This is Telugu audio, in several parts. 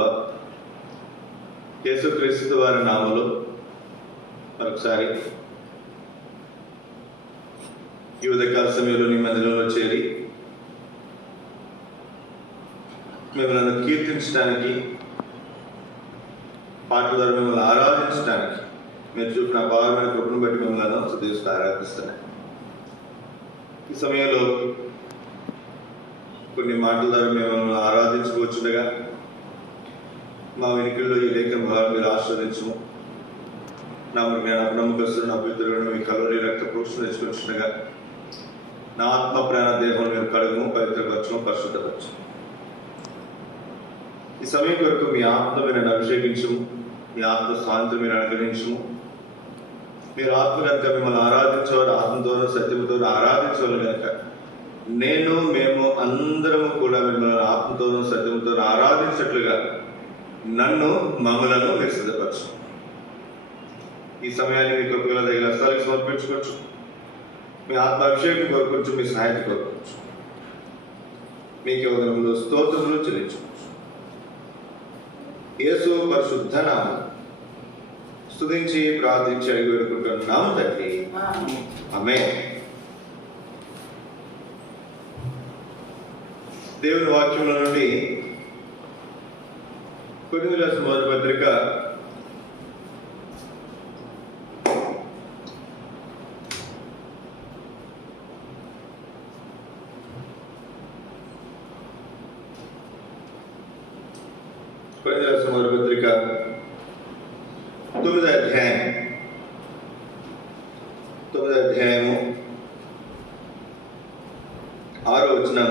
ప్రభువా, యేసుక్రీస్తు వారి నామములో మరొకసారి ఈ ఉదయకాల సమయంలో నీ మందిరంలో చేరి మిమ్మల్ని కీర్తించడానికి, పాటల ద్వారా మిమ్మల్ని ఆరాధించడానికి మీరు చూపిన అపారమైన కృపను బట్టి మిమ్మల్ని స్తుతిస్తూ ఆరాధిస్తున్నాయి. ఈ సమయంలో కొన్ని మాటల ద్వారా మిమ్మల్ని ఆరాధించుకోవచ్చుండగా మా వెనుకల్లో ఈ లేఖన భావం మీరు ఆస్వాదించము. నా నమ్మకస్తులు నా పితరులను మీ కలవరి రక్త ప్రోక్షణ తెచ్చుకొచ్చుండగా నా ఆత్మ ప్రాణ దేహం మీరు కడుగుము, పవిత్రపరచము, పరిశుద్ధపరచము. ఈ సమయం కొరకు మీ ఆత్మ మీరు అభిషేకించము, మీ ఆత్మ స్వాతంత్రం మీరు అనుగ్రహించము. మీరు ఆత్మ కనుక మిమ్మల్ని ఆరాధించేవారు ఆత్మతోనూ సత్యముతోనూ ఆరాధించేవారు కనుక మేము అందరము కూడా మిమ్మల్ని ఆత్మతోనూ సత్యముతోనూ ఆరాధించినట్లుగా మమ్మలను మీరు సిద్ధపరచు. ఈ సమయాన్ని మీ కృపగల దగ్గర హస్తాలకు సమర్పించుకోవచ్చు. మీ ఆత్మ అభిషేకం కోరుకోవచ్చు, మీ సహాయత కోరుకోవచ్చు. మీకు వందనములు స్తోత్రములు చెల్లించవచ్చు. యేసు పరిశుద్ధ నామమున స్తుతించి ప్రార్థించి అడిగి వేడుకుంటున్నాము తండ్రి, ఆమేన్. దేవుని వాక్యంలో నుండి కొరింథీయులకు రాసిన మొదటి పత్రిక 9వ అధ్యాయము 6వ వచనం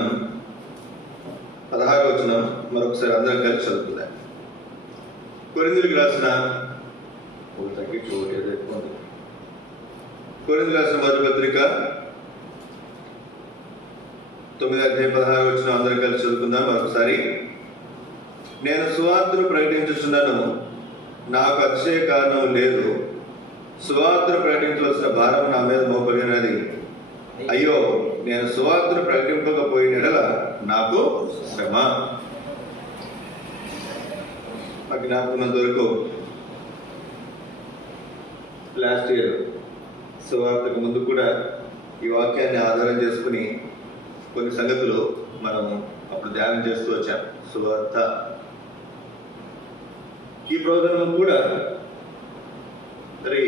16వ వచనం మరొకసారి అందరం కలిసి చదువుతున్నాం. కొరింథీయులకు రాసిన మొదటి పత్రిక 9వ అధ్యాయం 16వ వచనం అందరం కలిసి చదువుకుందాం మరొకసారి. నేను సువార్తను ప్రకటించుచున్నాను, నాకు అతిశయ కారణం లేదు. సువార్తను ప్రకటించవలసిన భారం నా మీద మోపడినది. అయ్యో, నేను సువార్తను ప్రకటింపకపోయిన ఎడల నాకు శ్రమ. నాకు జ్ఞాపకం వరకు లాస్ట్ ఇయర్ సువార్తకు ముందు కూడా ఈ వాక్యాన్ని ఆధారం చేసుకుని కొన్ని సంగతులు మనము అప్పుడు ధ్యానం చేస్తూ వచ్చాం. సువార్త ఈ ప్రోగ్రాం కూడా మరి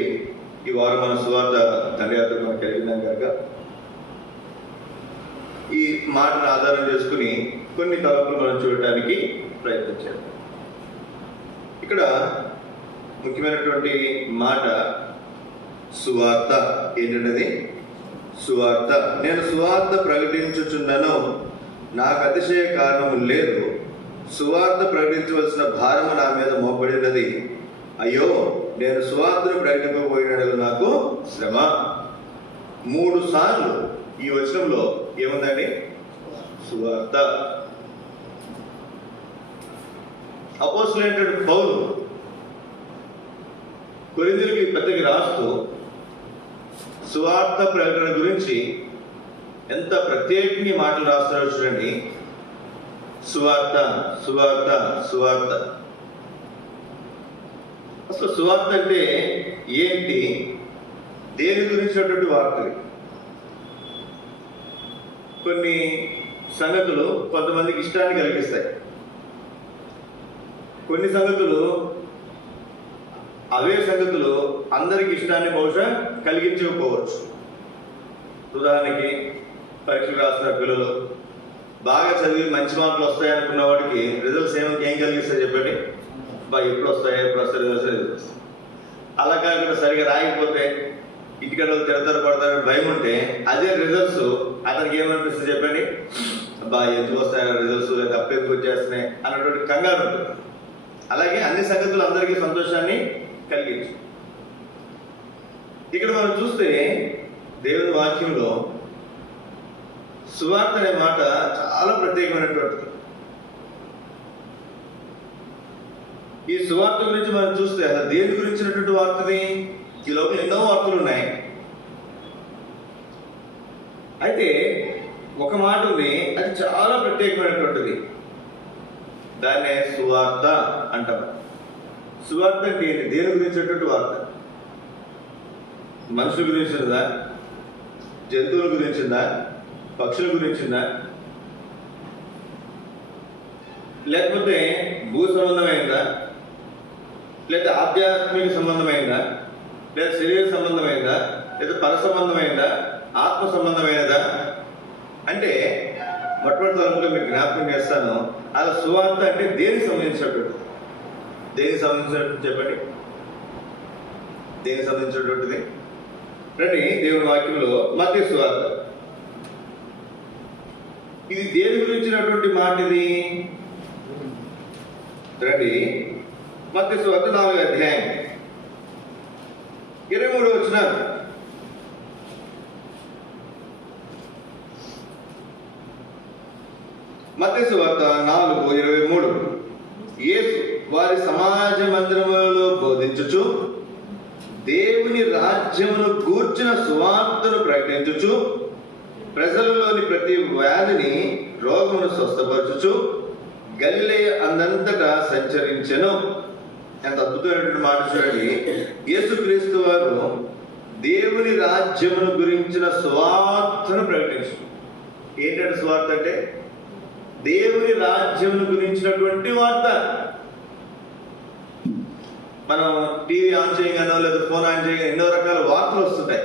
ఈ వారం మన సువార్త దండయాత్ర మనం కలిగినాం కనుక ఈ మాటను ఆధారం చేసుకుని కొన్ని తలపులు మనం చూడటానికి ప్రయత్నించాం. ఇక్కడ ముఖ్యమైనటువంటి మాట సువార్త ఏంటంటే సువార్త. నేను సువార్త ప్రకటించుచున్నాను, నాకు అతిశయ కారణము లేదు. సువార్త ప్రకటించవలసిన భారము నా మీద మోపడినది. అయ్యో, నేను సువార్తను ప్రకటింపకపోయినట్లు నాకు శ్రమ. 3 సార్లు ఈ వచనంలో ఏముందండి? సువార్త. అపోస్తలుడైన పౌలు కొరింథీయులకు పత్రిక రాస్తూ సువార్త ప్రకటన గురించి ఎంత ప్రత్యేకంగా మాటలు రాస్తున్నారో చూడండి. సువార్త, సువార్త, సువార్త. అసలు సువార్త అంటే ఏంటి? దేని గురించినటువంటి వార్తలు? కొన్ని సంగతులు కొంతమందికి ఇష్టాన్ని కలిగిస్తాయి. కొన్ని సంగతులు అవే సంగతులు అందరికి ఇష్టాన్ని బహుశా కలిగించకపోవచ్చు. ఉదాహరణకి పరీక్షలు రాసిన పిల్లలు బాగా చదివి మంచి మార్కులు వస్తాయనుకున్న వాడికి రిజల్ట్స్ ఏం కలిగిస్తాయి చెప్పండి? ఎప్పుడు వస్తాయి రిజల్ట్స్. అలా కాకుండా సరిగా రాయకపోతే ఇంటికడ తిడతారు పడతారని భయం ఉంటే అదే రిజల్ట్స్ అతనికి ఏమనిపిస్తుంది చెప్పండి? ఎందుకు వస్తాయో రిజల్ట్స్, లేదా అప్పు వచ్చేస్తున్నాయి అన్నటువంటి కంగారు ఉంటుంది. అలాగే అన్ని సంగతులు అందరికీ సంతోషాన్ని కలిగించు. ఇక్కడ మనం చూస్తే దేవుని వాక్యంలో సువార్త అనే మాట చాలా ప్రత్యేకమైనటువంటిది. ఈ సువార్త గురించి మనం చూస్తే అసలు దేని గురించినటువంటి వార్తది? ఈ లోపల ఎన్నో వార్తలు ఉన్నాయి. అయితే ఒక మాట ఉంది, అది చాలా ప్రత్యేకమైనటువంటిది. దాన్నే సువార్త అంటాం. సువార్త అంటే ఏంటి? దేని గురించినటువంటి వార్త? మనుషుల గురించిందా? జంతువుల గురించిందా? పక్షుల గురించిందా? లేకపోతే భూ సంబంధమైందా? లేదా ఆధ్యాత్మిక సంబంధమైందా? లేదా శరీర సంబంధమైందా? లేదా పర సంబంధమైందా? ఆత్మ సంబంధమైనదా? అంటే మొట్టమొదటి తరంలో మీకు జ్ఞాపకం చేస్తాను. అలా సువార్త అంటే దేనికి సంబంధించినటువంటిది? దేనికి సంబంధించినటువంటి చెప్పండి. దేనికి సంబంధించినటువంటిది? రండి దేవుని వాక్యంలో మత్తయి సువార్త. ఇది దేని గురించినటువంటి మాట? ఇది రండి మత్తయి సువార్త 4వ అధ్యాయం 23వ వచనం. మత్తయి సువార్త 4:23. యేసు వారి సమాజ మందిరములలో బోధించుచు దేవుని రాజ్యమును గూర్చిన సువార్తను ప్రకటించుచు ప్రజలలోని ప్రతి వ్యాధిని రోగమును స్వస్థపరచుచు గలిలయ అందంతటా సంచరించెను. ఎంత అద్భుతమైనటువంటి మాట చూడండి. యేసుక్రీస్తు వారు దేవుని రాజ్యమును గురించిన సువార్తను ప్రకటించు. ఏంటంటే సువార్త అంటే దేవుని రాజ్యమును గురించినటువంటి వార్త. మనం టీవీ ఆన్ చేయగానో లేదా ఫోన్ ఆన్ చేయగానో ఎన్నో రకాల వార్తలు వస్తుంటాయి.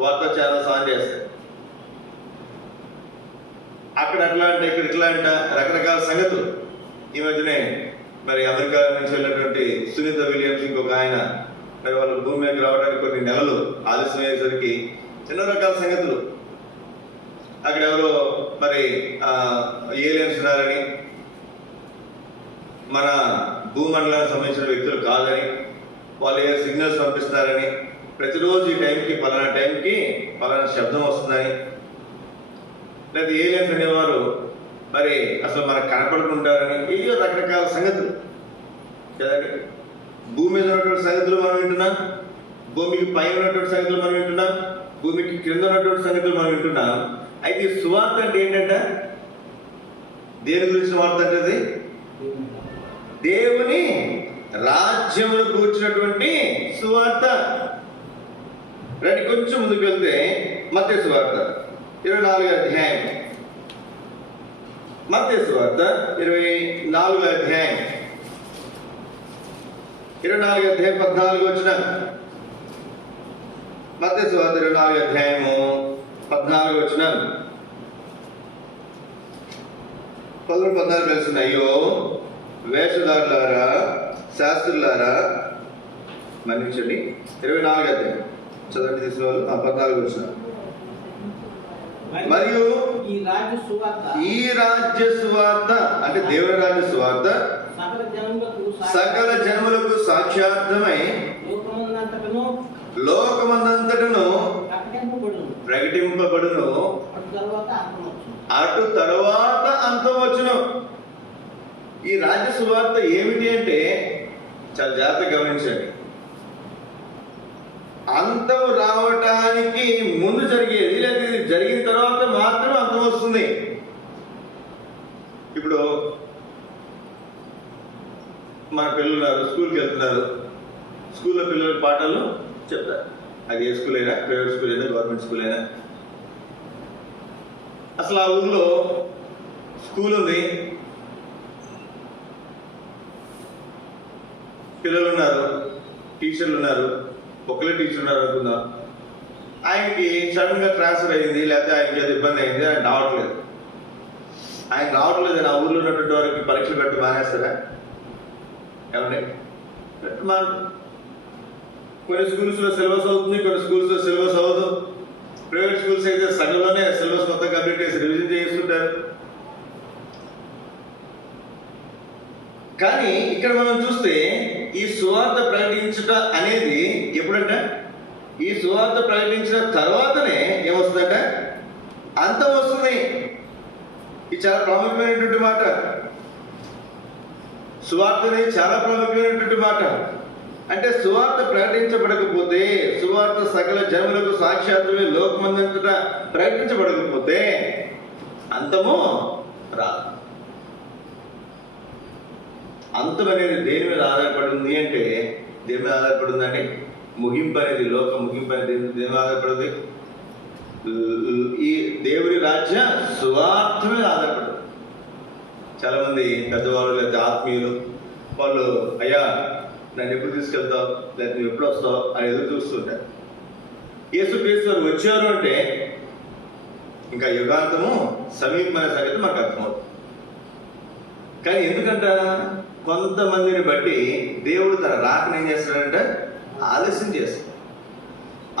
వార్తా ఛానల్స్ ఆన్ చేస్తాయి. అక్కడ అట్లా అంటే ఇక్కడ ఇట్లా అంట రకరకాల సంగతులు. ఈ మధ్యనే మరి అమెరికా నుంచి వెళ్ళినటువంటి సునీత విలియమ్స్ ఇంకొక ఆయన మరి వాళ్ళు భూమి మీదకి రావడానికి కొన్ని నెలలు ఆలస్యం అయ్యేసరికి ఎన్నో రకాల సంగతులు. అక్కడ ఎవరో మరి ఏలియన్స్ ఉన్నారని, మన భూమండలానికి సంబంధించిన వ్యక్తులు కాదని, వాళ్ళు ఏ సిగ్నల్స్ పంపిస్తున్నారని, ప్రతిరోజు ఈ టైంకి పలానా టైంకి పలానా శబ్దం వస్తుందని, లేదా ఏలియన్స్ అనేవారు మరి అసలు మనకు కనపడుకుంటారని, ఏయో రకరకాల సంగతులు కదండి. భూమి మీద ఉన్నటువంటి సంగతులు మనం వింటున్నాం, భూమికి పైన ఉన్నటువంటి సంగతులు మనం వింటున్నాం, భూమికి క్రింద ఉన్నటువంటి సంగతులు మనం వింటున్నాం. అయితే ఈ సువార్త అంటే ఏంటంటే దేని గురించిన వార్త అంటే అది దేవుని రాజ్యమును కూర్చున్నటువంటి సువార్త. రండి కొంచెం ముందుకు వెళ్తే మత్తయి సువార్త 24వ అధ్యాయం. మత్తయి సువార్త 24వ అధ్యాయం 24వ అధ్యాయం 14వ వచనం. మత్తయి సువార్త 24వ అధ్యాయము 14వ వచనం. 14 కలిసింది. అయ్యో వేషధారులారా, శాస్త్రులారా, మన్నించండి. 24వ అధ్యాయం చదవండి తీసిన వాళ్ళు. 14వ వచనం. మరియు ఈ రాజ్య సువార్త అంటే దేవుని రాజ్య సువార్త సకల జనములకు సాక్ష్యార్థమై లోకమందంతటను ప్రకటింపబడును, అటు తరువాత అంతం వచ్చును. ఈ రాజ్య సువార్త ఏమిటి అంటే చాలా జాగ్రత్తగా గమనించండి. అంతం రావటానికి ముందు జరిగేది, లేదా ఇది జరిగిన తర్వాత మాత్రం అంతం వస్తుంది. ఇప్పుడు మన పిల్లలు ఉన్నారు, స్కూల్కి వెళ్తున్నారు. స్కూల్లో పిల్లలకు పాఠాలు చెప్తారు. అది ఏ స్కూల్ అయినా, ప్రైవేట్ స్కూల్ అయినా, గవర్నమెంట్ స్కూల్ అయినా. అసలు ఆ ఊళ్ళో స్కూల్ ఉంది, పిల్లలు ఉన్నారు, టీచర్లు ఉన్నారు. ఒకళ్ళే టీచర్ ఉన్నారు అనుకుందాం. ఆయనకి సడన్ గా ట్రాన్స్ఫర్ అయింది, లేకపోతే ఆయనకి ఏదో ఇబ్బంది అయింది, ఆయన రావట్లేదు. ఆయన రావట్లేదు. ఆ ఊళ్ళో ఉన్నటువంటి వారికి పరీక్షలు పెట్టి మానేస్తారా? ఏమండి కొన్ని స్కూల్స్ లో సిలబస్ అవుతుంది, కొన్ని స్కూల్స్ లో సిలబస్ అవ్వదు. ప్రైవేట్ స్కూల్స్ అయితే సగంలోనే సిలబస్ మొత్తం కంప్లీట్ చేసి రివిజన్ చేస్తుంటారు. కానీ ఇక్కడ మనం చూస్తే ఈ సువార్త ప్రకటించుట అనేది ఎప్పుడంట? ఈ సువార్త ప్రకటించిన తర్వాతనే ఏమొస్తుందంట? అంతం వస్తుంది. ఇది చాలా ప్రాముఖ్యమైనటువంటి మాట. సువార్త అనేది చాలా ప్రాముఖ్యమైనటువంటి మాట. అంటే సువార్త ప్రకటించబడకపోతే, సువార్త సకల జనములకు సాక్షాత్తుమే లోకమందంతటా ప్రకటించబడకపోతే అంతము రాదు. అంతం అనేది దేని మీద ఆధారపడి ఉంది అంటే, దేని మీద ఆధారపడి ఉందండి? ముగింపు అనేది, లోక ముగింపు అనేది దేని మీద ఆధారపడింది? ఈ దేవుడి రాజ్య సువార్త మీద ఆధారపడింది. చాలా మంది పెద్దవాళ్ళు లేదా ఆత్మీయులు వాళ్ళు, అయ్యా నన్ను ఎప్పుడు తీసుకెళ్తావు, లేదా నువ్వు ఎప్పుడు వస్తావు అని ఎదురు చూస్తుంటారు. యేసుక్రీస్తు వారు వచ్చారు అంటే ఇంకా యుగాంతము సమీపమైన సంగతి మనకు అర్థమవుతుంది. కానీ ఎందుకంట కొంతమందిని బట్టి దేవుడు తన రాకను ఏం చేస్తాడంటే ఆలస్యం చేస్తాడు.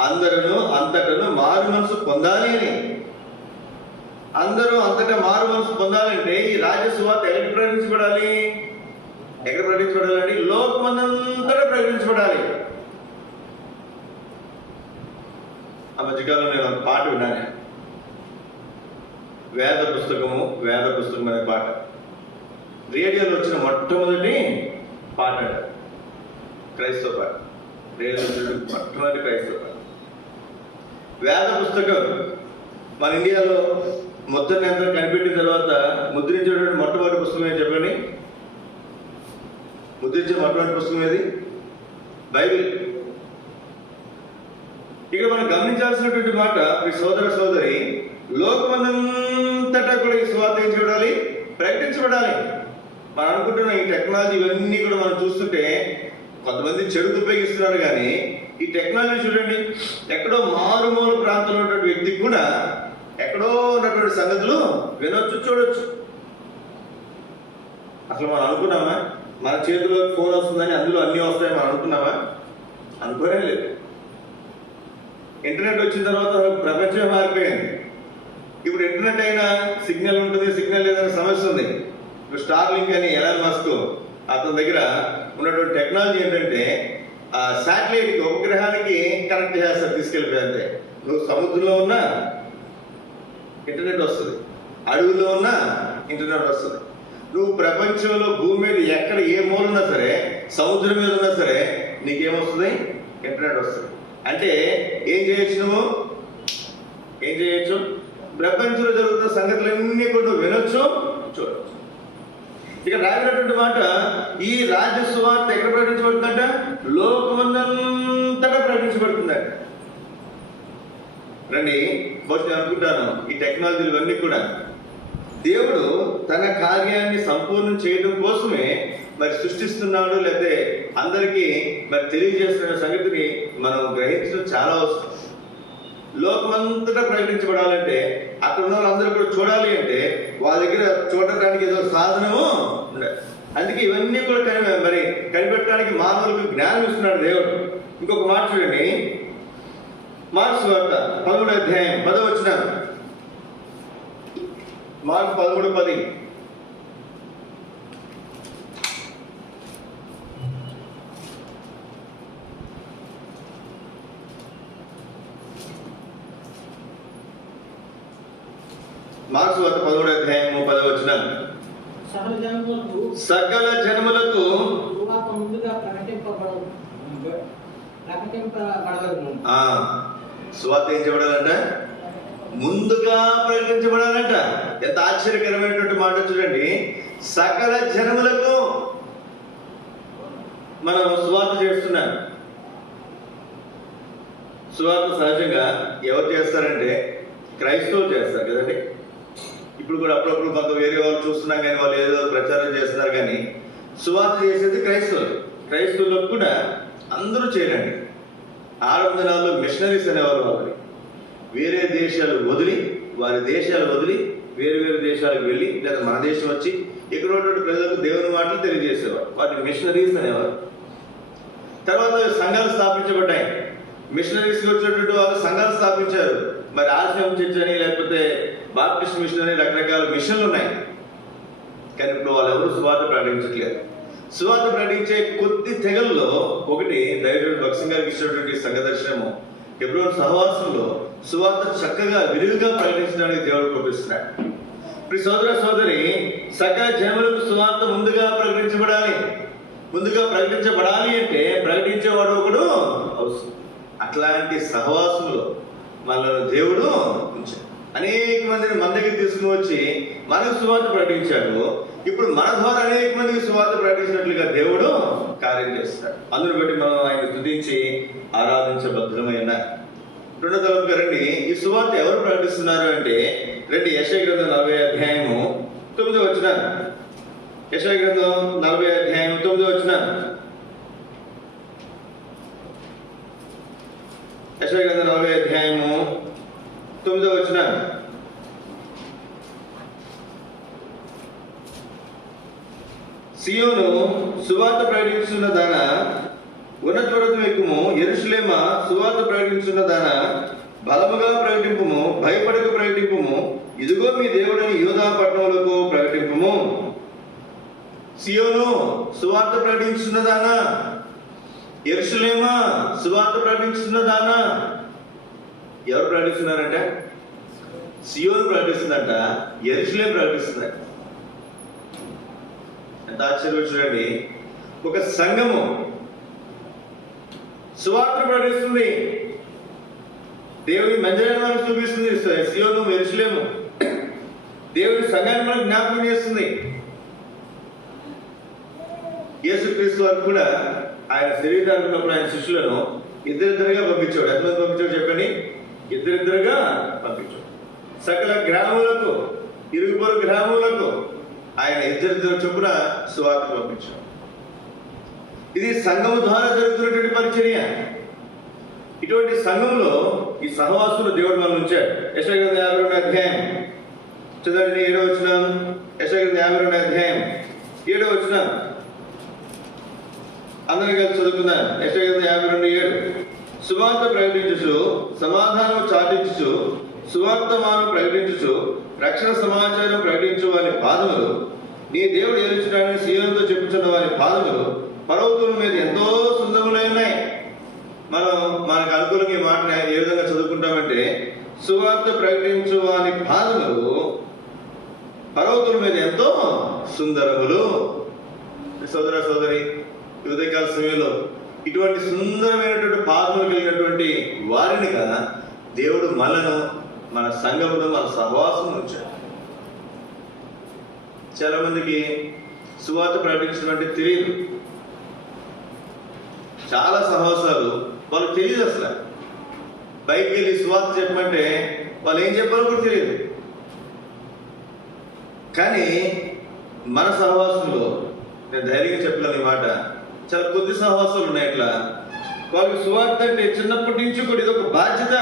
అందరూ అంతటను మారు మనసు పొందాలి అని. అందరూ అంతటా మారు మనసు పొందాలంటే ఈ రాజ్య సువార్త ఎక్కడ ప్రకటించబడాలి? ఎక్కడ ప్రకటించబడాలండి? లోకమందంతటా ప్రకటించబడాలి. ఆ మధ్యకాలంలో నేను ఒక పాట విన్నాను. వేద పుస్తకం అనే పాట రేడియోలో వచ్చిన మొట్టమొదటి పాట, క్రైస్తవ పాట. రేడియోలో వచ్చిన మొట్టమొదటి క్రైస్తవ పాట. వేద పుస్తకం మన ఇండియాలో ముద్ర యంత్రం కనిపెట్టిన తర్వాత ముద్రించేటువంటి మొట్టమొదటి పుస్తకం ఏం చెప్పండి? ముద్రించే మొట్టమొదటి పుస్తకం ఏది? బైబిల్. ఇక్కడ మనం గమనించాల్సినటువంటి మాట, మీ సోదర సోదరి, లోకమందంతటా కూడా ఈ సువార్త ఏం చూడాలి? ప్రకటించబడాలి. మనం అనుకుంటున్న ఈ టెక్నాలజీ ఇవన్నీ కూడా మనం చూస్తుంటే కొంతమంది చెడుకు ఉపయోగిస్తున్నారు. కానీ ఈ టెక్నాలజీ చూడండి, ఎక్కడో మారుమూల ప్రాంతంలో ఉన్నటువంటి వ్యక్తికి కూడా ఎక్కడో ఉన్నటువంటి సంగతులు వినొచ్చు, చూడొచ్చు. అసలు మనం అనుకున్నామా మన చేతిలో ఫోన్ వస్తుందని అందులో అన్నీ వస్తాయని మనం అనుకున్నామా? అనుకోనే లేదు. ఇంటర్నెట్ వచ్చిన తర్వాత ప్రపంచమే మారిపోయింది. ఇప్పుడు ఇంటర్నెట్ అయినా సిగ్నల్ ఉంటుంది, సిగ్నల్ లేదనే సమస్య ఉంది. ఇప్పుడు స్టార్ లింక్ అని ఎలాన్ మస్క్ అతని దగ్గర ఉన్నటువంటి టెక్నాలజీ ఏంటంటే ఆ శాటిలైట్కి, ఉపగ్రహానికి కనెక్ట్ చేస్తారు, తీసుకెళ్ళిపోయారంటే. నువ్వు సముద్రంలో ఉన్నా ఇంటర్నెట్ వస్తుంది, అడవుల్లో ఉన్నా ఇంటర్నెట్ వస్తుంది. నువ్వు ప్రపంచంలో భూమి మీద ఎక్కడ ఏ మూల ఉన్నా సరే, సముద్రం మీద ఉన్నా సరే నీకేమొస్తుంది? ఇంటర్నెట్ వస్తుంది. అంటే ఏం చేయొచ్చు? నువ్వు ఏం చేయొచ్చు? ప్రపంచంలో జరుగుతున్న సంగతులన్నీ కూడా నువ్వు వినొచ్చు, చూడొచ్చు. ఇక రాగినటువంటి మాట, ఈ రాజ్య సువార్త ఎక్కడ ప్రకటించబడుతుందంట? లోకమందంతటా ప్రకటించబడుతుందంట. రండి, బహుశా నేను అనుకుంటాను ఈ టెక్నాలజీలు ఇవన్నీ కూడా దేవుడు తన కార్యాన్ని సంపూర్ణం చేయడం కోసమే మరి సృష్టిస్తున్నాడు, లేకపోతే అందరికీ మరి తెలియజేస్తున్న సంగతిని మనం గ్రహించడం చాలా అవసరం. లోకమంతటా ప్రకటించబడాలంటే అక్కడ ఉన్న వాళ్ళందరూ కూడా చూడాలి అంటే వాళ్ళ దగ్గర చూడటానికి ఏదో సాధనము ఉండాలి. అందుకే ఇవన్నీ కూడా మరి కనిపెట్టడానికి మానవులకు జ్ఞానం ఇస్తున్నాడు దేవుడు. ఇంకొక మాట చూడండి, మార్కు సువార్త 13వ అధ్యాయం 10వ వచనం. మార్కు 13:10. మార్కు సువార్త 13వ అధ్యాయం 10వ వచనం. సకల జనములకు సువార్త ఏం చేయబడాలంట? ముందుగా ప్రకటించబడాలంట. ఎంత ఆశ్చర్యకరమైనటువంటి మాట చూడండి. సకల జనములకు మనం సువార్త చేస్తున్నాం. సువార్త సహజంగా ఎవరు చేస్తారంటే క్రైస్తవులు చేస్తారు కదండి. ఇప్పుడు కూడా అప్పుడప్పుడు కొంత వేరే వాళ్ళు చూస్తున్నాం కానీ వాళ్ళు ఏదో ప్రచారం చేస్తున్నారు. కానీ సువార్త చేసేది క్రైస్తవులు. క్రైస్తవులకు కూడా అందరూ చేయరండి. ఆరంభ దినాల్లో మిషనరీస్ అనేవారు. వాళ్ళని వేరే దేశాలు వదిలి, వారి దేశాలు వదిలి వేరు వేరు దేశాలకు వెళ్ళి, లేదా మన దేశం వచ్చి ఇక్కడ ఉన్నటువంటి ప్రజలకు దేవుని మాటలు తెలియజేసేవారు. వాటిని మిషనరీస్ అనేవారు. తర్వాత సంఘాలు స్థాపించబడ్డాయి. మిషనరీస్కి వచ్చినటువంటి వాళ్ళు సంఘాలు స్థాపించారు. మరి ఆశ్రమం చర్చ్ అని, లేకపోతే బాప్టిస్ట్ మిషన్ అని రకరకాల మిషన్లు ఉన్నాయి. కానీ ఇప్పుడు వాళ్ళు ఎవరు సువార్త ప్రకటించట్లేదు. సువార్త ప్రకటించే కొద్ది తెగల్లో ఒకటి దైవజనుడు భక్సింగ్ గారికి ఇచ్చినటువంటి సంఘ దర్శనము. హెబ్రోను సహవాసంలో సువార్త చక్కగా విరివిగా ప్రకటించడానికి దేవుడు కోపిస్తున్నాడు. ఇప్పుడు సోదర సోదరి, సకల జనములకు సువార్త ముందుగా ప్రకటించబడాలి. ముందుగా ప్రకటించబడాలి అంటే ప్రకటించేవాడు ఒకడు అవసరం. అట్లాంటి సహవాసంలో మనల్ని దేవుడు ఉంచాడు. అనేక మందిని మన దగ్గర తీసుకుని వచ్చి మనకు సువార్త ప్రకటించాడు. ఇప్పుడు మన ద్వారా అనేక మందికి సువార్త ప్రకటించినట్లుగా దేవుడు కార్యం చేస్తాడు. అందుని బట్టి మనం ఆయన స్తుతించి ఆరాధించబద్ధమై ఉన్నాయి. రెండో తలంపుగా రండి, ఈ సువార్త ఎవరు ప్రకటిస్తున్నారు అంటే రండి, యెషయా గ్రంథం 40వ అధ్యాయము 9వ వచనం. యెషయా గ్రంథం 40వ అధ్యాయం 9వ వచనం. యెషయా గ్రంథం 40వ అధ్యాయము 9వ వచనం. సియోను సువార్త ప్రకటించున్న దాన ఉన్నతోడతం ఎక్కుము, యెరూషలేమా సువార్త ప్రకటించున్న దాన బలముగా ప్రకటింపుము, భయపడక ప్రకటింపుము, ఇదిగో మీ దేవుడని యూదా పట్టణములకు ప్రకటింపుము. సియోను సువార్త ప్రకటించున్నదానా, యెరూషలేమా సువార్త ప్రకటించున్నదానా. ఎవరు ప్రకటిస్తున్నారంట? సియోను ప్రకటిస్తుందంట, యెరూషలేం ప్రకటిస్తుందంట. ఎంత ఆశ్చర్యం చూడండి. ఒక సంఘము సువార్త ప్రకటిస్తుంది, దేవుని మందిరాన్ని మనకు చూపిస్తుంది. సియోను యెరూషలేము దేవుని సంఘాన్ని మనకు జ్ఞాపకం చేస్తుంది. యేసుక్రీస్తు వారు కూడా ఆయన శరీరాన్ని ఉన్నప్పుడు ఆయన శిష్యులను ఇద్దరిద్దరుగా పంపించాడు. ఎంతమంది పంపించాడు చెప్పండి? ఇద్దరిద్దరుగా పంపించాడు. సకల గ్రామాలకు, ఇరుగు పొరుగు గ్రామాలకు ఆయన ఇద్దరిద్దరు చొప్పున సువార్త పంపించాడు. ఇది సంఘము ద్వారా జరుగుతున్నటువంటి పరిచర్య. ఇటువంటి సంఘంలో ఈ సహవాసులు దేవుడు మనం ఉంచాడు. యెషయా గ్రంథం 52వ అధ్యాయం చదవండి, 7వ వచనం. యెషయా గ్రంథం 52వ అధ్యాయం 7వ వచనం. అందరినీ కలిసి చదువుకున్నాను. యెషయా గ్రంథం 52:7. సువార్త ప్రకటించుచు, సమాధానం చాటించుచు, సువార్తమానం ప్రకటించుచు, రక్షణ సమాచారం ప్రకటించు వారి పాదములు, నీ దేవుడు ఏలుచుటాన్ని సీయోనుతో చెప్పుచున్న వారి పాదములు పర్వతముల మీద ఎంతో సుందరములై ఉన్నాయి. మనం మనకు అనుకూలంగా ఈ మాటని ఏ విధంగా చదువుకుంటామంటే, సువార్త ప్రకటించు వారి పాదములు పర్వతముల మీద ఎంతో సుందరములు. సోదర సోదరి, ఉదయకాల సమయంలో ఇటువంటి సుందరమైనటువంటి పాదములు కలిగినటువంటి వారినిగా దేవుడు మనను, మన సంఘమును, మన సహవాసం ఉంచాడు. చాలా మందికి సువార్త ప్రకటించడం అంటే తెలియదు. చాలా సహవాసాలు వాళ్ళకి తెలియదు. అసలు బయటికి వెళ్ళి సువార్త చెప్పమంటే వాళ్ళు ఏం చెప్పాలో కూడా తెలియదు. కానీ మన సహవాసంలో నేను ధైర్యంగా చెప్పగలను ఈ మాట, చాలా కొద్ది సహవాసాలు ఉన్నాయి. ఇట్లా వాళ్ళకి సువార్త అంటే చిన్నప్పటి నుంచి కూడా ఇది ఒక బాధ్యత.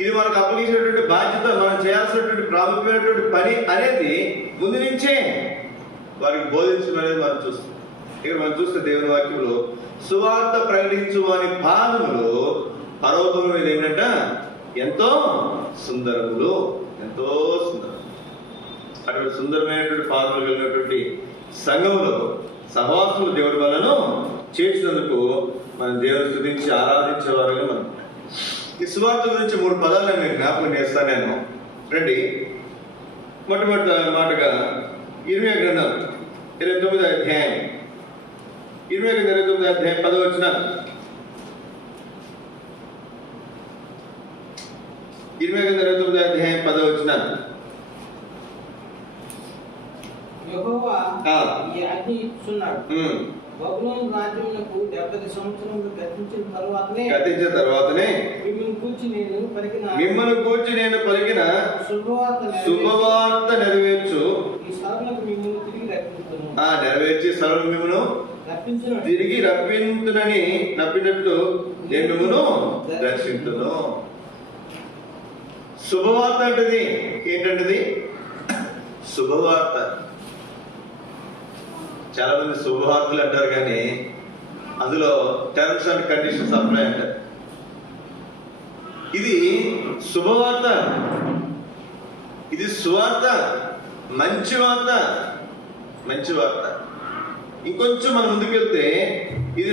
ఇది మనకు అప్పగించినటువంటి బాధ్యత, మనం చేయాల్సినటువంటి ప్రాముఖ్యమైనటువంటి పని అనేది ముందు నుంచే వారికి బోధించడం అనేది మనం చూస్తాం. ఇక్కడ మనం చూస్తే దేవుని వాక్యంలో సువార్త ప్రకటించు వారి పాదములు పర్వతం మీద ఏంటంట ఎంతో సుందరములు, ఎంతో సుందరం. అటువంటి సుందరమైనటువంటి పాదములు కలిగినటువంటి సంఘంలో సహవాసములు దేవుడి వలన చేసినందుకు మనం దేవుని స్తుతించి ఆరాధించే వారుగా మనం. ఈ సువార్త గురించి 3 పదాలు నేను జ్ఞాపకం చేస్తాను. నేను రండి, మొట్టమొదటి మాటగా ఇర్మియా గ్రంథం 29వ అధ్యాయం, ఇర్మియా గ్రంథం 29వ అధ్యాయం 10వ వచనం. ఇర్మియా గ్రంథం 29వ అధ్యాయం 10వ వచనం. యెహోవా ఈ ఆజ్ఞ ఇస్తున్నాడు, బబులోను రాజ్యమునకు 70 సంవత్సరములు గతించిన తర్వాతనే మిమ్మల్ని కూర్చి నేను పలికిన శుభవార్త నెరవేర్చు. నెరవేర్చి సర్వ మిమ్మను తిరిగి నప్పినట్టు నేను మిమ్మను దర్శించును. శుభవార్త అంటది ఏంటంటది? శుభవార్త. చాలా మంది శుభవార్తలు అంటారు, కానీ అందులో టర్మ్స్ అండ్ కండిషన్స్ అప్లై అంటారు. ఇది శుభవార్త, ఇది సువార్త, మంచి వార్త, మంచి వార్త. ఇంకొంచెం మనం ముందుకెళ్తే ఇది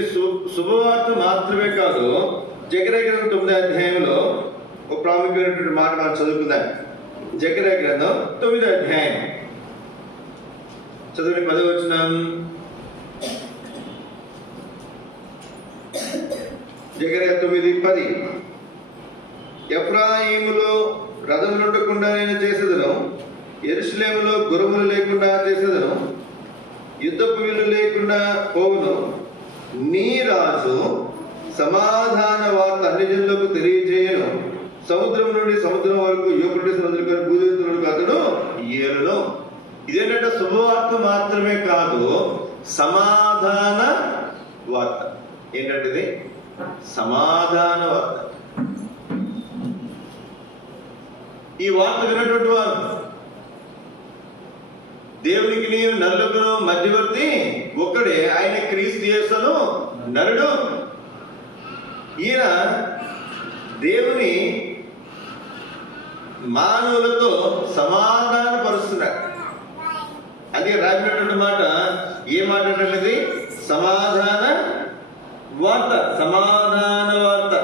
శుభవార్త మాత్రమే కాదు. జకర్యా గ్రంథం 9వ అధ్యాయంలో ఒక ప్రాముఖ్యమైనటువంటి మాట మనం చదువుకుందాం. జకర్యా గ్రంథం 9వ అధ్యాయం చదువుని 10వ వచనం. జకర్యా 9:10. ఎఫ్రాయిములో రథములు ఉండకుండా నేను చేసేదను, యెరూషలేములో గుర్రములు లేకుండా చేసేదను, యుద్ధపు వీలు లేకుండా పోవును. నీ రాజు సమాధాన వార్త అన్ని జనులకు తెలియజేయను. సముద్రం నుండి సముద్రం వరకు, యూఫ్రటీస్ నది వరకు, భూదేశం వరకు అతడు ఏలును. ఇదేంటంటే శుభవార్త మాత్రమే కాదు, సమాధాన వార్త. ఏంటంటే ఇది సమాధాన వార్త. ఈ వార్త విన్నటువంటి వారు దేవునికి నీవు నరులకు మధ్యవర్తి ఒక్కడే, ఆయన క్రీస్తు యేసును నరుడు. ఈయన దేవుని మానవులతో సమాధాన పరుస్తున్నాడు. అదే రాసినటువంటి మాట. ఏ మాట అంటే సమాధాన వార్త, సమాధాన వార్త,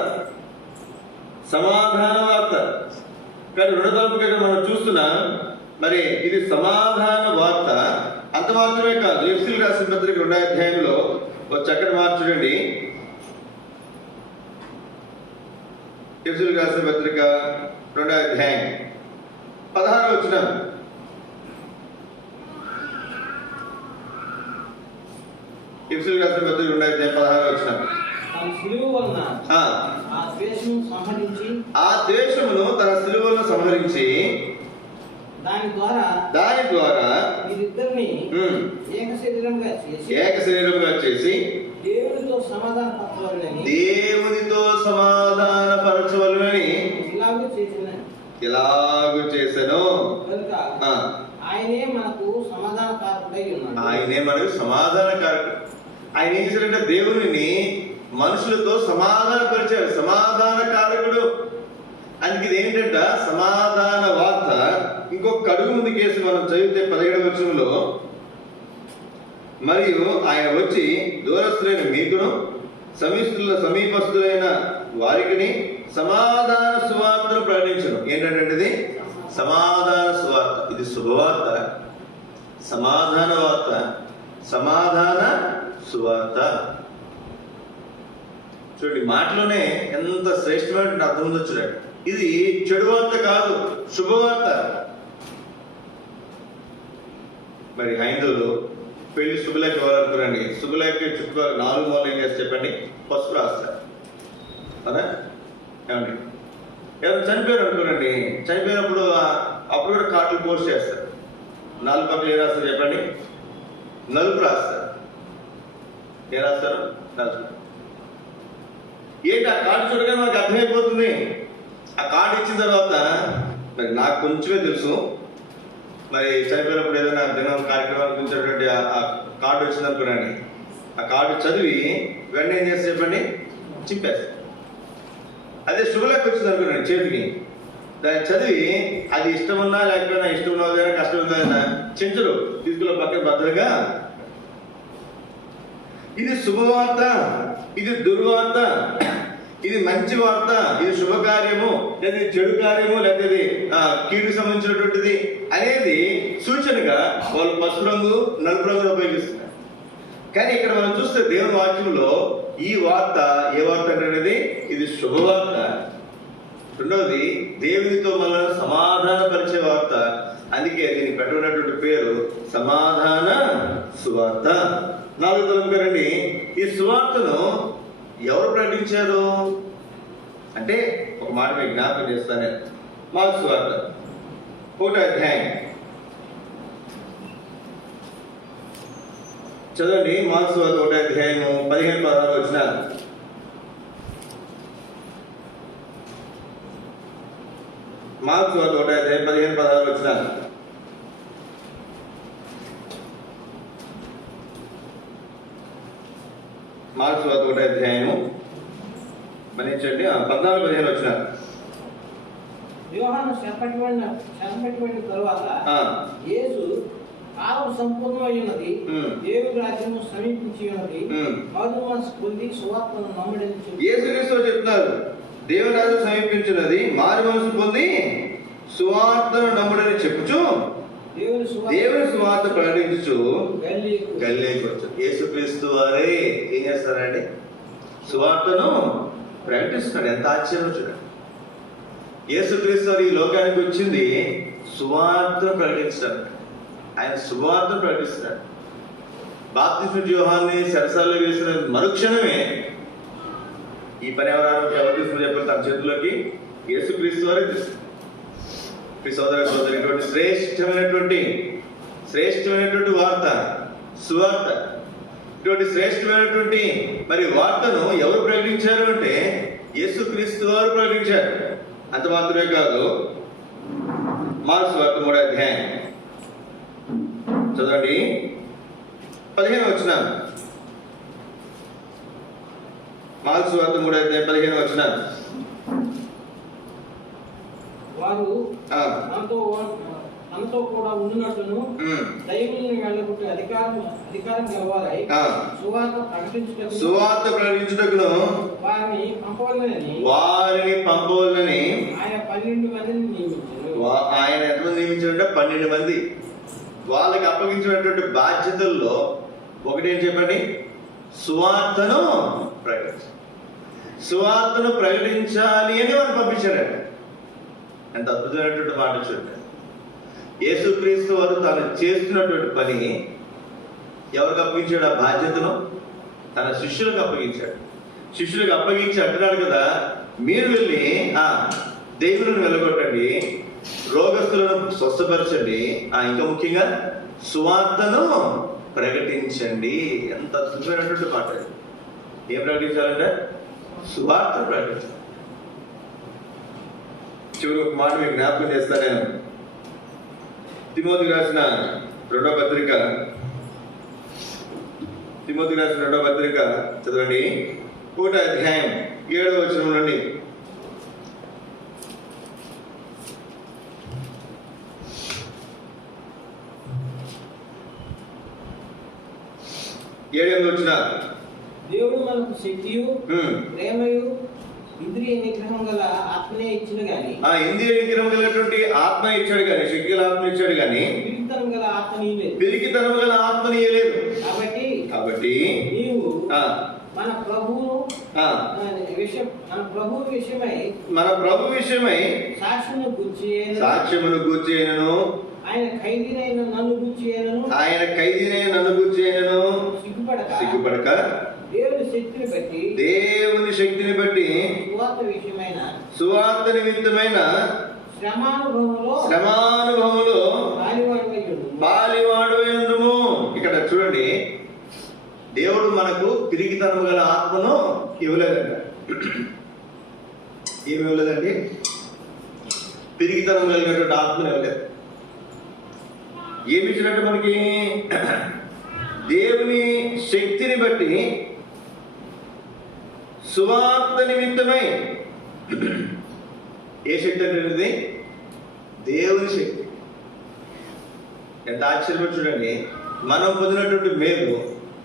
సమాధాన వార్త. కానీ రెండో తరపుగా మనం చూస్తున్నాం, మరి ఇది సమాధాన వార్త. అంత మాత్రమే కాదు, ఎఫెసీయులకు రాసిన పత్రిక 2వ అధ్యాయంలో ఒక చక్కటి మాట చూడండి. ఎఫెసీయులకు రాసిన పత్రిక 2వ అధ్యాయం 16వ వచనం. ఎఫెసీయులకు రాసిన పత్రిక 2వ అధ్యాయం 16వ వచనం. ఆ ద్వేషమును తన శిలువలను సంహరించి దాని ద్వారా ఏక శరీరంగా చేసి దేవునితో సమాధాన పరచవలెనని ఇలాగు చేసెను. ఆయనే మనకు సమాధానకారకుడై ఉన్నాడు. ఆయనే మనకు సమాధానకారకుడు. ఆయన ఏం చేశారంటే దేవుని మనుషులతో సమాధానపరిచారు, సమాధానకారకుడు. అందుకే ఇది ఏంటంటే సమాధాన వార్త. ఇంకొక అడుగు ముందు కేసు మనం చదివితే 17వ వచనంలో, మరియు ఆయన వచ్చి దూరస్తులైన మీకును సమీపస్తులైన వారికి సమాధాన సువార్తను ప్రకటించను. ఏంటంటే ఇది సమాధాన సువార్త. ఇది శుభవార్త, సమాధాన వార్త, సమాధాన సువార్త. చూడండి, మాటలోనే ఎంత శ్రేష్టమైన అర్థం ఉందో చూడండి. ఇది చెడు వార్త కాదు, శుభవార్త. మరి హైందవులు పెళ్లి శుభలేఖ ఇవ్వాలనుకురండి. శుభలేఖ చుట్టూ 4 మూలలు ఏం చేసి చెప్పండి, పసుపు రాస్తారు. అదా ఏమండి? ఎవరు చనిపోయారు అనుకోరండి, చనిపోయినప్పుడు అప్పుడు కూడా కార్డులు పోస్ట్ చేస్తారు. 4 పక్కలు ఏం రాస్తారు చెప్పండి, నలుపు రాస్తారు. ఏం రాస్తారు? నలుపు. ఏంటి ఆ కార్డు చూడగానే మనకు అర్థమైపోతుంది. ఆ కార్డు ఇచ్చిన తర్వాత మరి నాకు కొంచెమే తెలుసు, మరి చనిపోయినప్పుడు ఏదైనా దినం కార్యక్రమానికి గురించినటువంటి ఆ కార్డు వచ్చింది అనుకున్నాను. ఆ కార్డు చదివి వెంటనే ఏం చేస్తే చెప్పండి, చింపేస్తాను. అదే శుభలేఖ వచ్చింది అనుకున్నాను చేతికి, దాన్ని చదివి అది ఇష్టం ఉన్నా లేకపోయినా, ఇష్టం ఉన్నదైనా కష్టం ఉన్నదైనా చించరు, తీసుకున్న పక్కన భద్రగా. ఇది శుభవార్త, ఇది దుర్వార్త, ఇది మంచి వార్త, ఇది శుభకార్యము లేదా చెడు కార్యము లేదా కీడుకు సంబంధించినటువంటిది అనేది సూచనగా వాళ్ళు పసుపు రంగు, నలుపు రంగును ఉపయోగిస్తున్నారు. కానీ ఇక్కడ మనం చూస్తే దేవుని వాక్యంలో ఈ వార్త ఏ వార్త అనేది ఇది శుభవార్త. రెండవది దేవునితో మనల్ని సమాధానపరిచే వార్త. అందుకే దీనికి పెట్టుకున్నటువంటి పేరు సమాధాన సువార్త. 4వ తరగతి రండి. ఈ సువార్తను ఎవరు ప్రకటించారు అంటే ఒక మాట మీకు జ్ఞాపకం చేస్తాను. మార్కు సువార్త 1వ అధ్యాయం చదవండి. మార్కు సువార్త 1వ అధ్యాయము 15-16 వచనాలు. మార్కు సువార్త 1వ అధ్యాయం 15-16 వచనాలు. మార్కు సువార్త 1వ అధ్యాయము మన్నించండి 14-15 వచనాలు. యోహాను శరణపెట్టబడిన తరువాత యేసు కాలం సంపూర్ణమై ఉన్నది, దేవుని రాజ్యము సమీపించి ఉన్నది, మారు మనసు పొంది సువార్తను నమ్మడని చెప్పి యేసుక్రీస్తు చెప్తున్నారు. దేవుని రాజ్యం సమీపించినది, మారు మనసు పొంది సువార్తను నమ్మడని చెప్పుచు దేవుని సువార్త ప్రకటించు గలిలేకి వచ్చారు. యేసుక్రీస్తు వారే ఏం చేస్తారండి, సువార్తను ప్రకటిస్తున్నాడు. ఎంత ఆశ్చర్యం చూడండి. యేసుక్రీస్తు వారు ఈ లోకానికి వచ్చింది సువార్తను ప్రకటించడానికి. ఆయన సువార్తను ప్రకటిస్తాడు. బాప్తిస్మ యోహాన్ని చెరసాలలో వేసిన మరుక్షణమే ఈ పని ఎవరు తీసుకుని తన చేతుల్లోకి యేసుక్రీస్తు వారే తీసుకు. సోదర సోదరి, ఇటువంటి శ్రేష్టమైనటువంటి వార్త, సువార్త, ఇటువంటి శ్రేష్టమైనటువంటి మరి వార్తను ఎవరు ప్రకటించారు అంటే యేసుక్రీస్తు వారు ప్రకటించారు. అంత మాత్రమే కాదు, మార్కు సువార్త 3వ అధ్యాయం చదవండి, 15వ వచనం. మార్కు సువార్త 3వ అధ్యాయం 15వ వచనం. వారు తనతో కూడా ఉండినట్లును దయ్యములను వెళ్ళగొట్టే అధికారం గలవారై సువార్త ప్రకటించుటకును వారిని పంపవలెనని ఆయన 12 మందిని నియమించారు. ఆయన ఎంతమంది నియమించారంటే 12 మంది. వాళ్ళకి అప్పగించినటువంటి బాధ్యతల్లో ఒకటేం చెప్పండి, సువార్తను ప్రకటించాలి అని వాళ్ళు పంపించారండి. ఎంత అద్భుతమైనటువంటి మాట చూడండి. యేసుక్రీస్తు వారు తాను చేస్తున్నటువంటి పని ఎవరికి అప్పగించాడు? ఆ బాధ్యతను తన శిష్యులకు అప్పగించాడు. శిష్యులకు అప్పగించి అంటున్నాడు కదా, మీరు వెళ్ళి దేవులను వెళ్ళగొట్టండి, రోగస్తులను స్వస్థపరచండి, ఇంకా ముఖ్యంగా సువార్తను ప్రకటించండి. ఎంత అద్భుతమైనటువంటి మాట. ఏం ప్రకటించాలంటే సువార్త ప్రకటించాలి. చివరి ఒక మాట మీకు జ్ఞాపకం చేస్తాను నేను. తిమోతికి రాసిన రెండవ పత్రిక చదవండి, 1వ అధ్యాయం 7వ వచనం నుండి. దేవుడు మనకు శక్తియు ప్రేమయు ఇంద్రియ నిగ్రహం గల ఆత్మనే ఇచ్చిన గాని, ఇంద్రియ నిగ్రహం గలటువంటి ఆత్మ ఇచ్చాడు కానీ, శక్తి గల ఆత్మ ఇచ్చాడు కానీ పిరికితనం గల ఆత్మని ఇయ్యలేదు. కాబట్టి నీవు మన ప్రభు విషయమై సాక్ష్యమును గూర్చి ఆయన ఖైదీనైన నన్ను గూర్చి సిగ్గుపడక దేవుని శక్తిని బట్టి సువార్త నిమిత్తమైన శ్రమానుభవములో పాలివాడును. ఇక్కడ చూడండి, దేవుడు మనకు పిరికితనం గల ఆత్మను ఇవ్వలేదంట. ఏమి ఇవ్వలేదండి? పిరికితనం కలిగినటువంటి ఆత్మను ఇవ్వలేదు. ఏమి ఇచ్చినట్టు మనకి? దేవుని శక్తిని బట్టి సువార్త నిమిత్తమై. ఏ శక్తి అంటే? దేవుని శక్తి. ఎంత ఆశ్చర్యం చూడండి. మనం పొందినటువంటి మేలు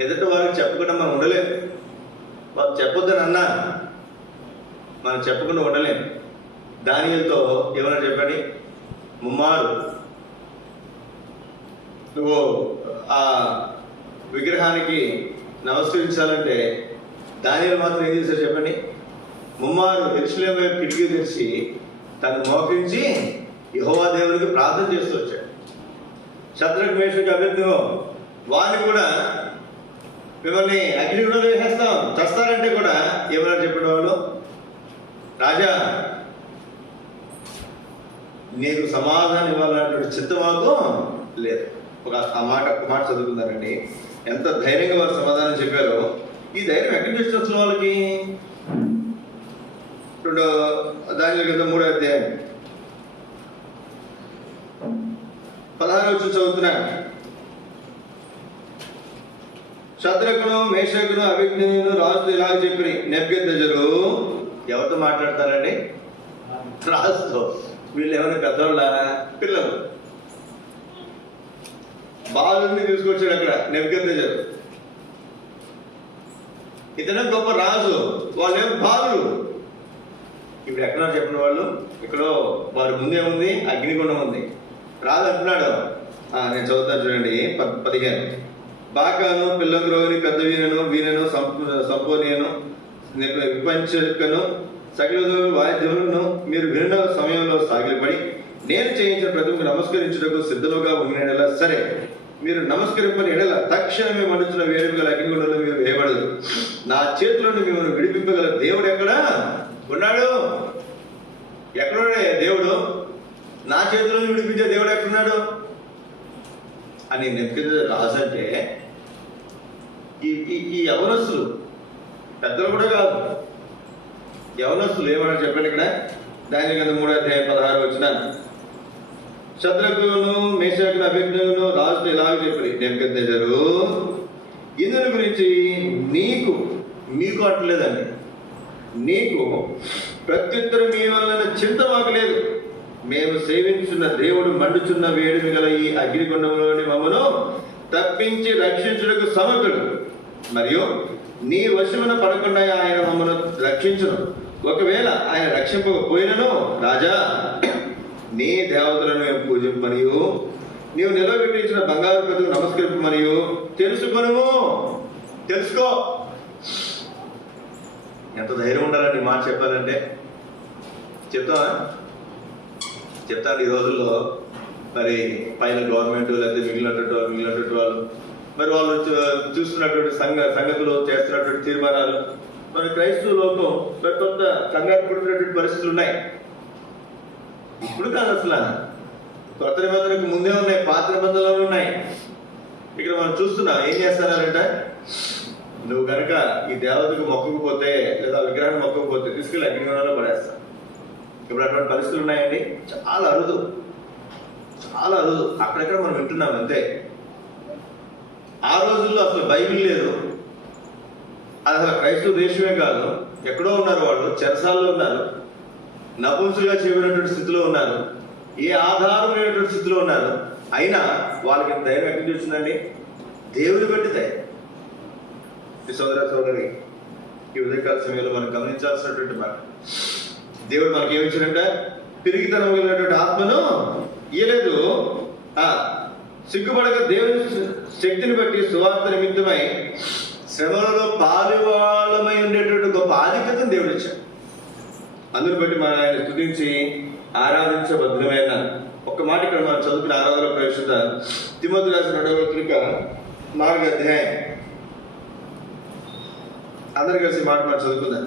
ఎదుటి వారికి చెప్పకుండా మనం ఉండలేము. వాళ్ళు చెప్పొద్దని అన్నా మనం చెప్పకుండా ఉండలేము. దానితో ఏమన్నా చెప్పండి, ముమ్మారు నువ్వు ఆ విగ్రహానికి నమస్కరించాలంటే దానిలో మాత్రం ఏం చేశారు చెప్పండి? ముమ్మారు యెరూషలేము వైపు కిటికీ తెరిచి తను మోకరించి యెహోవా దేవునికి ప్రార్థన చేస్తూ వచ్చాడు. శద్రక్ మేషక్ అబేద్నెగో వారిని కూడా మిమ్మల్ని అగ్నిగుండంలో వేసేస్తాం, చస్తారంటే కూడా ఏమన్నా చెప్పిన వాళ్ళు, రాజా నీకు సమాధానం ఇవ్వాలన్నటువంటి చిత్తమార్గం లేదు. ఒక మాట చదువుకుందారండి. ఎంత ధైర్యంగా వారు సమాధానం చెప్పారో. ఈ ధైర్యం ఎక్కడి నుంచి వచ్చిన వాళ్ళకి? దానిలో కింద 3వ అధ్యాయం 16వ వచనం చదువుతున్నాను. శద్రకును మేషకును అబేద్నెగోను రాజుతో ఇలాగ చెప్పి, నెబుకద్నెజరు ఎవరితో మాట్లాడతారండి? రాజుతో. వీళ్ళు ఎవరైనా పెద్దవాళ్ళ? పిల్లలు. బాలుని తీసుకొచ్చాడు అక్కడ నెబుకద్నెజరు. ఇతనే గొప్ప రాజు, వాళ్ళేమో బాలుడు. ఇప్పుడు ఎక్కడ చెప్పిన వాళ్ళు? ఇక్కడ వారి ముందేముంది? అగ్నిగుండం ఉంది. రాజు అంటున్నాడు, నేను చదువుతాను చూడండి 15. బాకాను పిల్లంగ్రోని పెద్ద వీణను సంపోనియను విపంచకను సకల వాయిద్యములను మీరు విన్న సమయంలో సాగిలపడి నేను చేయించిన ప్రతిమకు నమస్కరించుటకు సిద్ధముగా ఉన్న సరే, మీరు నమస్కరింపని ఎడల తక్షణమే మండుతున్న వేడుకల అగ్నిగుండంలో మీరు వేయబడదు. నా చేతులను మిమ్మల్ని విడిపింపగల దేవుడు ఎక్కడ ఉన్నాడు? ఎక్కడున్నాడే దేవుడు? నా చేతులను విడిపించే దేవుడు ఎక్కడున్నాడు అని నెప్పింది రాసంటే ఈ యవనస్తులు, పెద్దలు కూడా కాదు, యవనస్తులు ఏమన్నా చెప్పండి ఇక్కడ. దాని కింద 3:16 శద్రకును మేషకును అభిజ్ఞులను రాజు ఇలాగ చెప్పి నెబుకద్నెజరు, ఇందుని గురించి మీకు అంటలేదండి, నీకు ప్రత్యుత్తరం మీ వలన చింత మాకు లేదు. మేము సేవించున్న దేవుడు మండుచున్న వేడిమి గల ఈ అగ్నిగుండంలోని మమ్మను తప్పించి రక్షించుటకు సమర్థుడు. మరియు నీ వశమున పడకుండా ఆయన మమ్మను రక్షించును. ఒకవేళ ఆయన రక్షింపకపోయినను రాజా, నీ దేవతలను మేము పూజింపమనియు నీవు నిలబెట్టించిన బంగారు ప్రతిమకు నమస్కరింపమనియు తెలుసుకో. ఎంత ధైర్యం ఉండాలండి మాట చెప్పాలంటే. చెప్తాను. ఈ రోజుల్లో మరి పైన గవర్నమెంట్ లేకపోతే మిగిలినటువంటి వాళ్ళు మరి వాళ్ళు చూస్తున్నటువంటి సంగతులు, చేస్తున్నటువంటి తీర్మానాలు మరి క్రైస్తవ లోకం మరి కొంత కంగారు పడుతున్నటువంటి పరిస్థితులు ఉన్నాయి. ఇప్పుడు కాదు, అసలు కొత్త నిబంధనకు ముందే ఉన్నాయి, పాత నిబంధనలు ఉన్నాయి. ఇక్కడ మనం చూస్తున్నాం ఏం చేస్తున్నారంట, నువ్వు కనుక ఈ దేవతకు మొక్కకపోతే లేదా విగ్రహాన్ని మొక్కకపోతే తీసుకెళ్ళి అగ్నిగుండంలో పడేస్తా. ఇప్పుడు అటువంటి పరిస్థితులు ఉన్నాయండి. చాలా అరుదు. అక్కడెక్కడ మనం వింటున్నాం అంతే. ఆ రోజుల్లో అసలు బైబిల్ లేదు. అది అసలు క్రైస్తవ దేశమే కాదు, ఎక్కడో ఉన్నారు వాళ్ళు, చెరసాల్లో ఉన్నారు, నపుంసులుగా చేయబడినటువంటి స్థితిలో ఉన్నారు, ఏ ఆధారం లేనటువంటి స్థితిలో ఉన్నారు. అయినా వాళ్ళకి ధైర్యం ఎక్కడి వచ్చిందండి? దేవుని బట్టి ధైర్యం. ఈ సోదరి ఈ ఉదయకాల సమయంలో మనం గమనించాల్సినటువంటి మాట, దేవుడు మనకి ఏమిచ్చాడంట? పిరిగితనం కలిగినటువంటి ఆత్మను ఇయ్యలేదు. సిగ్గుపడక దేవుని శక్తిని బట్టి సువార్త నిమిత్తమై శ్రమలలో పాలువాళ్ళమై ఉండేటువంటి గొప్ప ఆధిక్యతను దేవుడు ఇచ్చాడు. అందుని బట్టి మనం ఆయన స్తుతించి ఆరాధించబద్ధమైన ఒక్క మాట ఇక్కడ మనం చదువుకున్న ఆరాధన ప్రవేశిద్దాం. తిమోతి రాసిన 2వ పత్రిక 4వ అధ్యాయం. అందరు కలిసి మాట మనం చదువుకుందాం.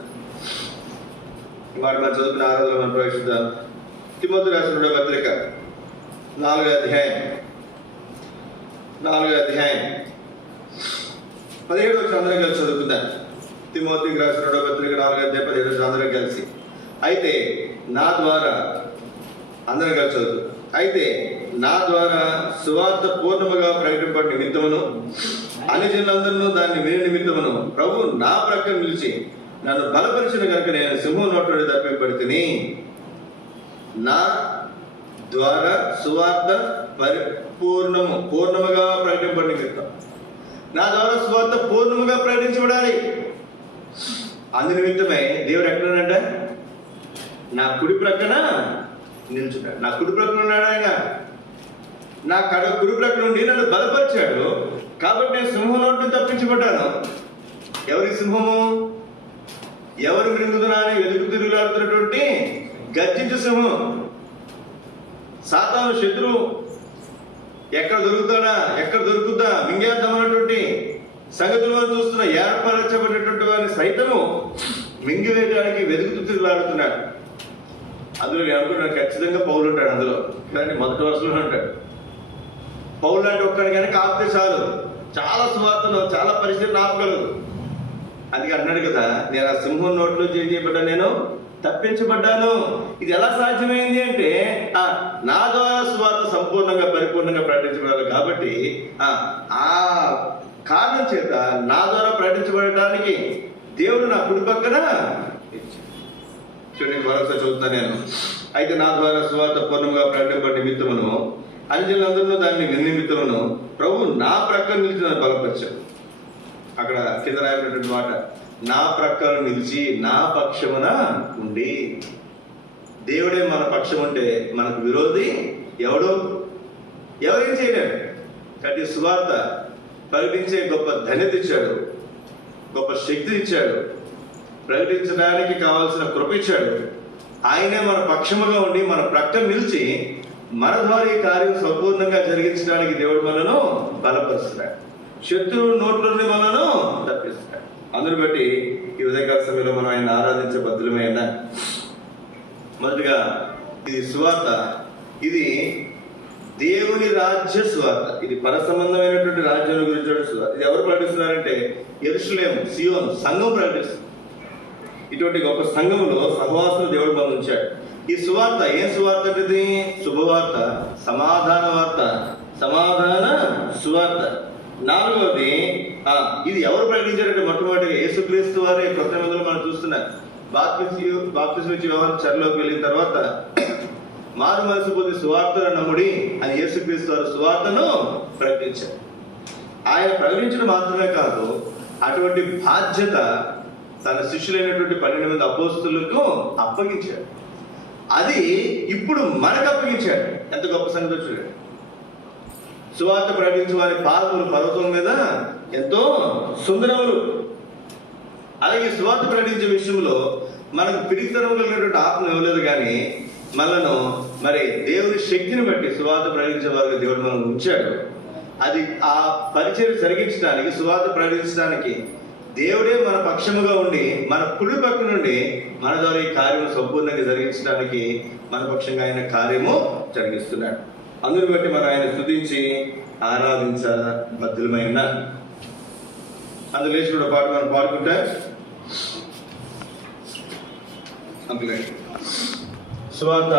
మనం చదువుకున్న ఆరాధన మనం ప్రవేశిద్దాం. తిమోతి రాసిన 2వ పత్రిక 4వ అధ్యాయం 17 అందరం కలిసి చదువుకుందాం. తిమోతికి రాసిన 2వ పత్రిక 4వ అధ్యాయం 17 అందరం కలిసి. అయితే నా ద్వారా అందరం కలిసి చదువుతాం. అయితే నా ద్వారా సువార్త పూర్ణముగా ప్రకటింపబడిన నిమిత్తమును అన్ని జనులందరూ దాన్ని విని నిమిత్తమును ప్రభు నా ప్రక్కన నిలిచి నన్ను బలపరిచిన కనుక నేను సింహం నోటి తప్పింపడితిని. నా ద్వారా సువార్త పూర్ణముగా ప్రకటింపబడిన నిమిత్తం, నా ద్వారా సువార్త పూర్ణముగా ప్రకటించబడాలి. అందు నిమిత్తమే దేవుడు ఎక్కడంటే నా కుడి ప్రక్కన నిల్చున్నాడు. నా కుడి ప్రక్కన ఉన్నాడు ఆయన. నా కుడి ప్రక్కన నుండి నన్ను బలపరిచాడు. కాబట్టి నేను సింహంలో ఉంటూ తప్పించబడ్డాను. ఎవరి సింహము? ఎవరు మృంగుదనాన్ని వెతుకు తిరుగులాడుతున్నటువంటి గర్జించు సింహం. సాతాను శత్రువు ఎక్కడ దొరుకుద్దా మింగేద్దామన్నటువంటి సంగతులను చూస్తున్న ఏర్పరచబడినటువంటి వారిని సైతము మింగివేయడానికి వెతుకుతూ తిరుగులాడుతున్నాడు. అందులో నేను అనుకుంటున్నాను ఖచ్చితంగా పౌలు ఉంటాడు అందులో, కానీ మొదటి వరుసలో ఉంటాడు. పౌలు లాంటి ఒక్కడి కనుక ఆపితే చాలు, చాలా సువార్తలు, చాలా పరిస్థితులు ఆపగలదు. అందుకే అన్నాడు కదా, నేను ఆ సింహం నోట్లో చేయబడ్డా, నేను తప్పించబడ్డాను. ఇది ఎలా సాధ్యమైంది అంటే నా ద్వారా సువార్త సంపూర్ణంగా పరిపూర్ణంగా ప్రకటించబడాలి. కాబట్టి ఆ కారణం చేత నా ద్వారా ప్రకటించబడటానికి దేవుడు నా కుడి పక్కన చూడండి. మరొకసారి చదువుతాను నేను. అయితే నా ద్వారా సువార్త పూర్ణంగా ప్రకటింపబడిన నిమిత్తమును అన్యజనులందరూ దాన్ని విని నిమిత్తమును ప్రభు నా ప్రక్కన నిలిచి నన్ను బలపరిచాడు. అక్కడ కింద రాయబడినటువంటి మాట, నా ప్రక్కన నిలిచి నా పక్షమున ఉండి. దేవుడే మన పక్షం ఉంటే మనకు విరోధి ఎవరేం చేయలేడు. కాబట్టి సువార్త ప్రకటించే గొప్ప ధన్యత ఇచ్చాడు, గొప్ప శక్తి ఇచ్చాడు. ప్రకటించడానికి కావాల్సిన కృప ఇచ్చాడు. ఆయనే మన పక్షముగా ఉండి మన ప్రక్కన నిలిచి మన ద్వారా ఈ కార్యం సంపూర్ణంగా జరిగించడానికి దేవుడు మనను బలపరుస్తున్నాడు. శత్రువు నోట్ల నుండి మనను తప్పిస్తున్నాడు. అందుని బట్టి ఈ ఉదయకాల సమయంలో మనం ఆయన ఆరాధించే బద్దులమైన మొదటిగా ఇది సువార్త, ఇది దేవుని రాజ్య సువార్త, ఇది పర సంబంధమైనటువంటి రాజ్యం గురించి సువార్త. ఇది ఎవరు ప్రకటిస్తున్నారంటే యెరూషలేము, సియోను సంఘం ప్రకటిస్తుంది. ఇటువంటి గొప్ప సంఘంలో సహవాసం దేవుడు మనం ఉంచాడు. ఈ సువార్త ఏం సువార్త అంటే శుభవార్త, సమాధాన వార్త, సమాధాన సువార్త. నాలుగవది ఇది ఎవరు ప్రకటించారంటే మొట్టమొదటిగా యేసుక్రీస్తు వారే. కొత్త నిబంధనలు మనం చూస్తున్నాం. బాప్తిస్మం ఇచ్చి వ్యవహారం చెరలోకి వెళ్ళిన తర్వాత మారు మనసు పొంది సువార్తను నమ్ముడి అని యేసుక్రీస్తు వారు సువార్తను ప్రకటించారు. ఆయన ప్రకటించడం మాత్రమే కాదు, అటువంటి బాధ్యత తన శిష్యులైనటువంటి 12 మంది అపోస్తులకు అప్పగించాడు. అది ఇప్పుడు మనకు అప్పగించాడు. ఎంత గొప్ప సంగతి చూడండి. సువార్త ప్రకటించే వారి పాదములు పర్వతం మీద ఎంతో సుందరములు. అలాగే సువార్త ప్రకటించే విషయంలో మనకు పిరికితనం కలిగినటువంటి ఆత్మ ఇవ్వలేదు, కానీ మనను మరి దేవుని శక్తిని బట్టి సువార్త ప్రకటించే వారికి దేవుడు మనం ఉంచాడు. అది ఆ పరిచయం జరిగించడానికి, సువార్త ప్రకటించడానికి దేవుడే మన పక్షముగా ఉండి మన కుడి పక్క నుండి మన ద్వారా ఈ కార్యము సంపూర్ణంగా జరిగించడానికి మన పక్షంగా ఆయన కార్యము జరిగిస్తున్నాడు. అందుని బట్టి మనం ఆయన స్తుతించి ఆరాధించ బద్దులమైన. అందులో లేచిన పాట మనం పాడుకుంటా సువార్త